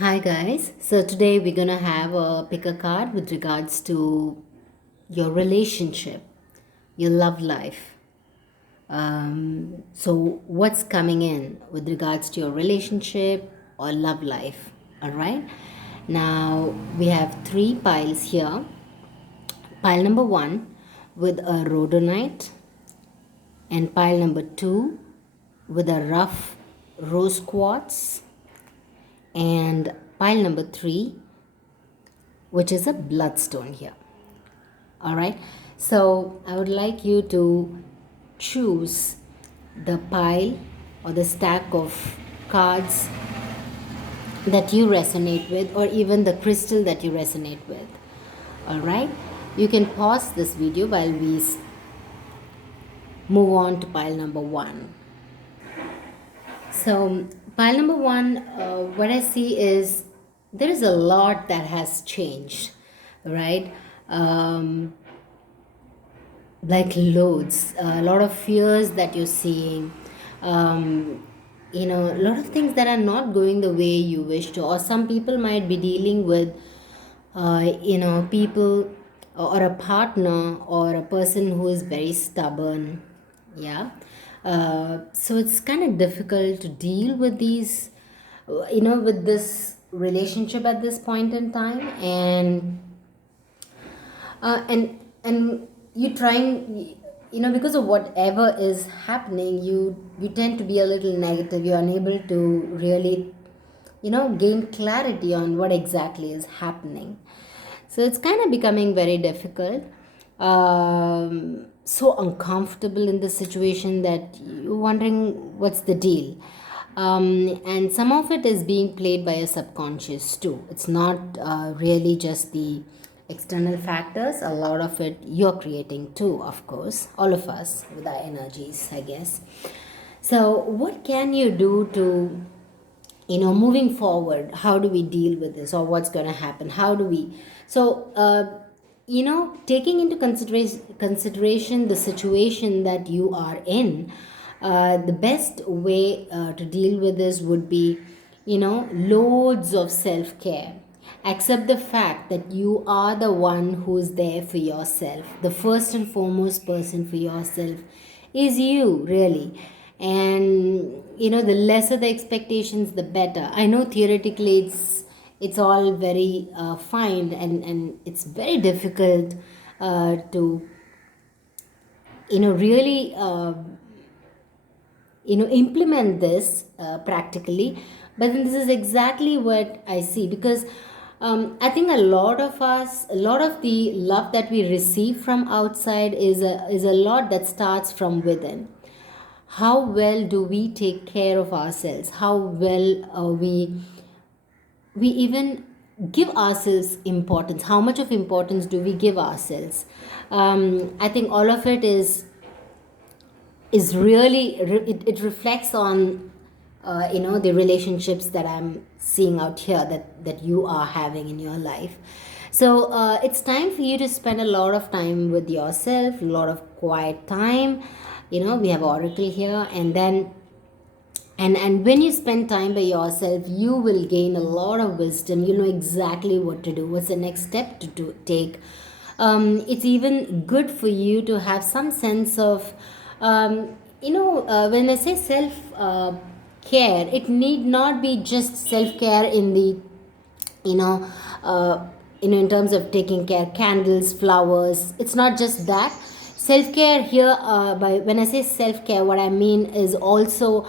Hi guys. So today we're gonna have a pick a card with regards to your relationship, your love life. So what's coming in with regards to your relationship or love life? All right. Now we have three piles here. Pile number one with a rhodonite, and pile number two with a rough rose quartz, and pile number three, which is a bloodstone here. All right. So I would like you to choose the pile or the stack of cards that you resonate with, or even the crystal that you resonate with. All right. You can pause this video while we move on to pile number one. So, pile number one, what I see is there is a lot that has changed, right? Like loads, a lot of fears that you're seeing, a lot of things that are not going the way you wish to, or some people might be dealing with, people or a partner or a person who is very stubborn. Yeah. So it's kind of difficult to deal with these, with this relationship at this point in time. And you trying, because of whatever is happening, you tend to be a little negative. You're unable to really, gain clarity on what exactly is happening. So it's kind of becoming very difficult, so uncomfortable in the situation that you're wondering what's the deal. And some of it is being played by a subconscious too. It's not really just the external factors. A lot of it you're creating too, of course, all of us with our energies, I guess. So what can you do to, moving forward, how do we deal with this, or what's going to happen, how do we, so taking into consideration the situation that you are in, the best way to deal with this would be, loads of self-care. Accept the fact that you are the one who's there for yourself. The first and foremost person for yourself is you, really. And the lesser the expectations, the better. I know theoretically it's all very fine, and it's very difficult to really implement this practically. But then this is exactly what I see, because I think a lot of the love that we receive from outside is a lot that starts from within. How well do we take care of ourselves? How well we even give ourselves importance? How much of importance do we give ourselves? I think all of it is really it reflects on the relationships that I'm seeing out here, that you are having in your life. So it's time for you to spend a lot of time with yourself, a lot of quiet time. We have oracle here, and then and when you spend time by yourself, you will gain a lot of wisdom. You know exactly what to do, what's the next step to take. It's even good for you to have some sense of, when I say self care, it need not be just self care in the, you know uh, in terms of taking care, candles, flowers. It's not just that. Self care here, by when I say self care, what I mean is also,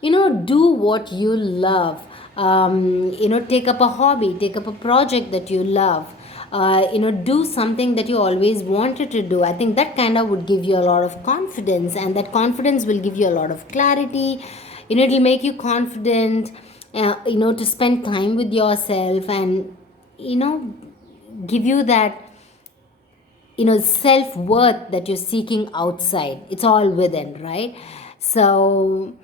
do what you love. Take up a hobby, take up a project that you love. Do something that you always wanted to do. I think that kind of would give you a lot of confidence, and that confidence will give you a lot of clarity. It'll make you confident, to spend time with yourself, and give you that, self-worth that you're seeking outside. It's all within, right? So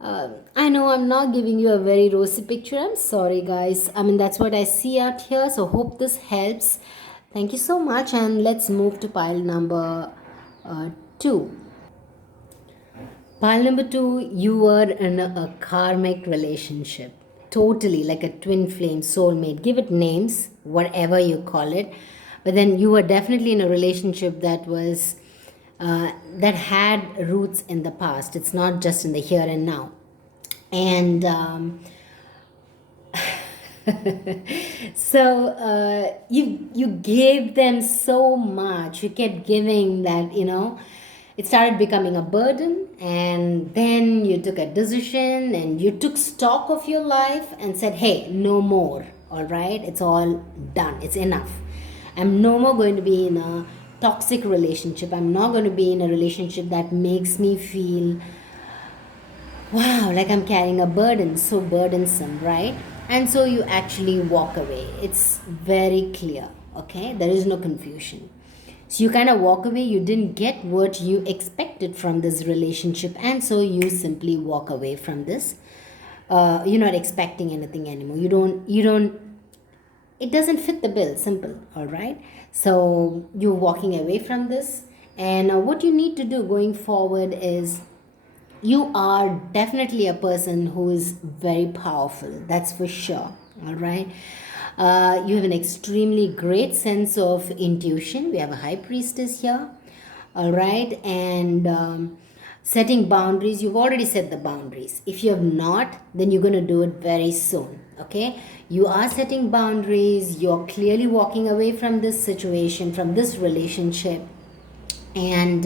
I know I'm not giving you a very rosy picture. I'm sorry, guys. I mean, that's what I see out here. So hope this helps. Thank you so much, and let's move to pile number two. Pile number two, you were in a karmic relationship. totally like a twin flame soulmate. Give it names, whatever you call it. But then you were definitely in a relationship that was that had roots in the past. It's not just in the here and now. And so you gave them so much. You kept giving that, it started becoming a burden. And then you took a decision and you took stock of your life and said, hey, no more. All right, it's all done, it's enough. I'm no more going to be in a toxic relationship. I'm not going to be in a relationship that makes me feel, wow, like I'm carrying a burden, so burdensome, right? And so you actually walk away. It's very clear, okay? There is no confusion. So you kind of walk away. You didn't get what you expected from this relationship, and so you simply walk away from this. You're not expecting anything anymore. You don't, it doesn't fit the bill. Simple, all right? So you're walking away from this. And what you need to do going forward is, you are definitely a person who is very powerful, that's for sure. All right, you have an extremely great sense of intuition. We have a high priestess here. All right, and setting boundaries, you've already set the boundaries. If you have not, then you're going to do it very soon. Okay, you are setting boundaries. You're clearly walking away from this situation, from this relationship. And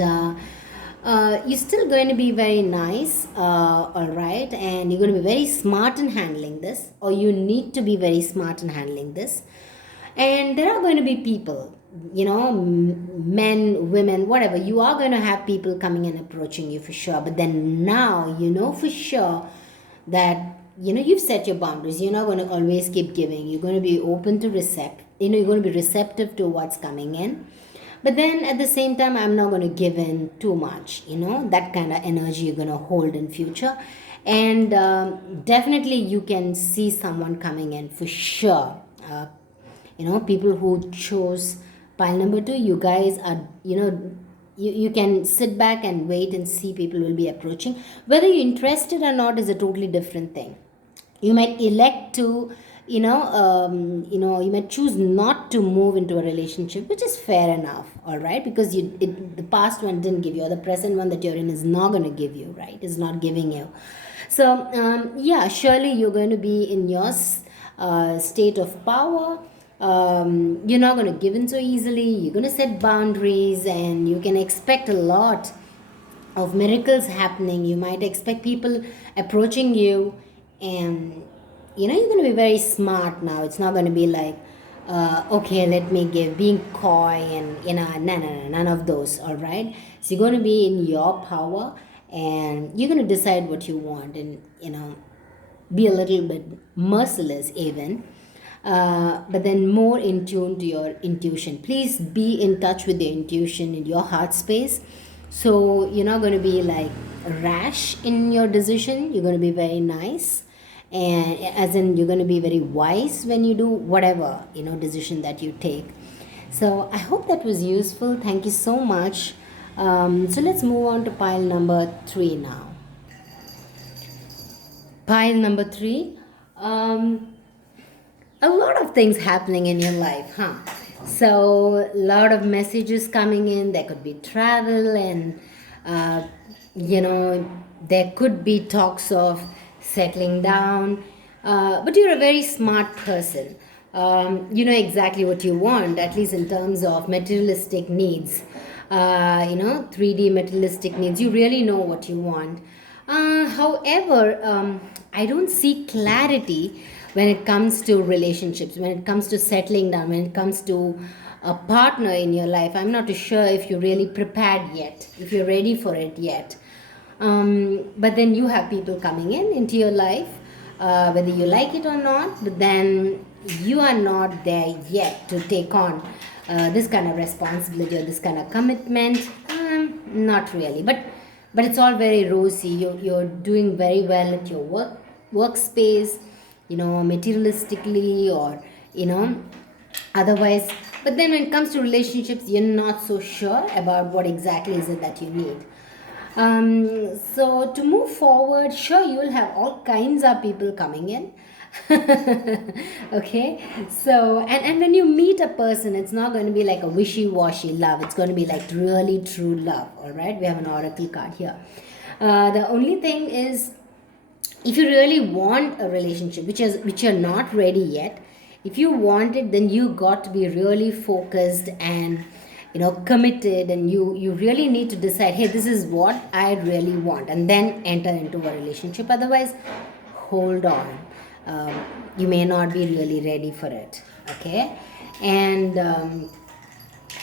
you're still going to be very nice, all right, and you're going to be very smart in handling this, or you need to be very smart in handling this. And there are going to be people, men, women, whatever. You are going to have people coming and approaching you for sure. But then now you know for sure that you've set your boundaries. You're not going to always keep giving. You're going to be open to recept. You're going to be receptive to what's coming in. But then at the same time, I'm not going to give in too much. That kind of energy you're going to hold in future. And definitely you can see someone coming in for sure. People who chose pile number 2, you guys are, you can sit back and wait and see people will be approaching. Whether you're interested or not is a totally different thing. You might elect to, you might choose not to move into a relationship, which is fair enough, all right, because the past one didn't give you, or the present one that you're in is not going to give you, right? Is not giving you. So yeah, surely you're going to be in your state of power. You're not going to give in so easily. You're going to set boundaries, and you can expect a lot of miracles happening. You might expect people approaching you, and you're going to be very smart now. It's not going to be like, okay, let me give, being coy, and none of those. All right, so you're going to be in your power, and you're going to decide what you want, and be a little bit merciless even. But then more in tune to your intuition. Please be in touch with your intuition in your heart space. So you're not going to be like rash in your decision. You're going to be very nice, and as in you're going to be very wise when you do whatever decision that you take. So I hope that was useful. Thank you so much. So let's move on to pile number 3 now. Pile number 3. A lot of things happening in your life, huh? So a lot of messages coming in. There could be travel, and there could be talks of settling down. But you're a very smart person. You know exactly what you want, at least in terms of materialistic needs. 3D materialistic needs. You really know what you want. However, I don't see clarity when it comes to relationships, when it comes to settling down, when it comes to a partner in your life. I'm not too sure if you're really prepared yet, if you're ready for it yet. But then you have people coming into your life, whether you like it or not, but then you are not there yet to take on this kind of responsibility or this kind of commitment. Not really, but it's all very rosy. You're doing very well at your workspace, materialistically, or otherwise. But then when it comes to relationships, you're not so sure about what exactly is it that you need. So to move forward, sure, you will have all kinds of people coming in. Okay, so and when you meet a person, it's not going to be like a wishy-washy love. It's going to be like really true love. All right, we have an oracle card here. The only thing is, if you really want a relationship, which you're not ready yet, if you want it, then you got to be really focused and committed, and you really need to decide, hey, this is what I really want, and then enter into a relationship. Otherwise, hold on. um, you may not be really ready for it. Okay, and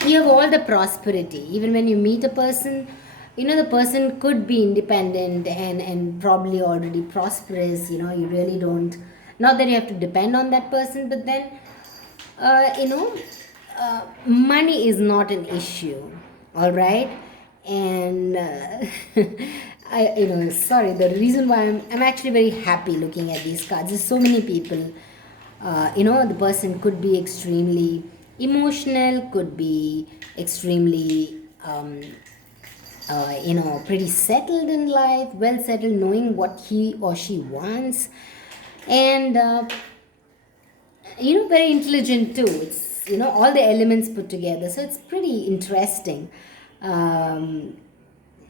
you have all the prosperity. Even when you meet a person, the person could be independent and probably already prosperous. You really don't, not that you have to depend on that person, but then uh, you know money is not an issue. All right, and I sorry, the reason why I'm actually very happy looking at these cards is so many people, the person could be extremely emotional, could be extremely pretty settled in life, well settled, knowing what he or she wants, and very intelligent too. It's all the elements put together, so it's pretty interesting. um,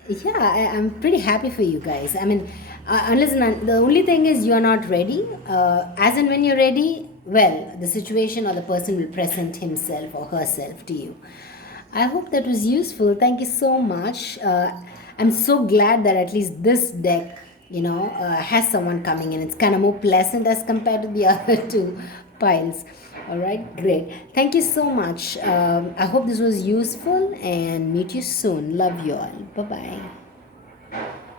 yeah, I'm pretty happy for you guys. I mean, unless the only thing is you're not ready. As and when you're ready, well, the situation or the person will present himself or herself to you. I hope that was useful. Thank you so much. I'm so glad that at least this deck, has someone coming in. It's kind of more pleasant as compared to the other two piles. All right, great. Thank you so much. I hope this was useful, and meet you soon. Love you all. Bye bye.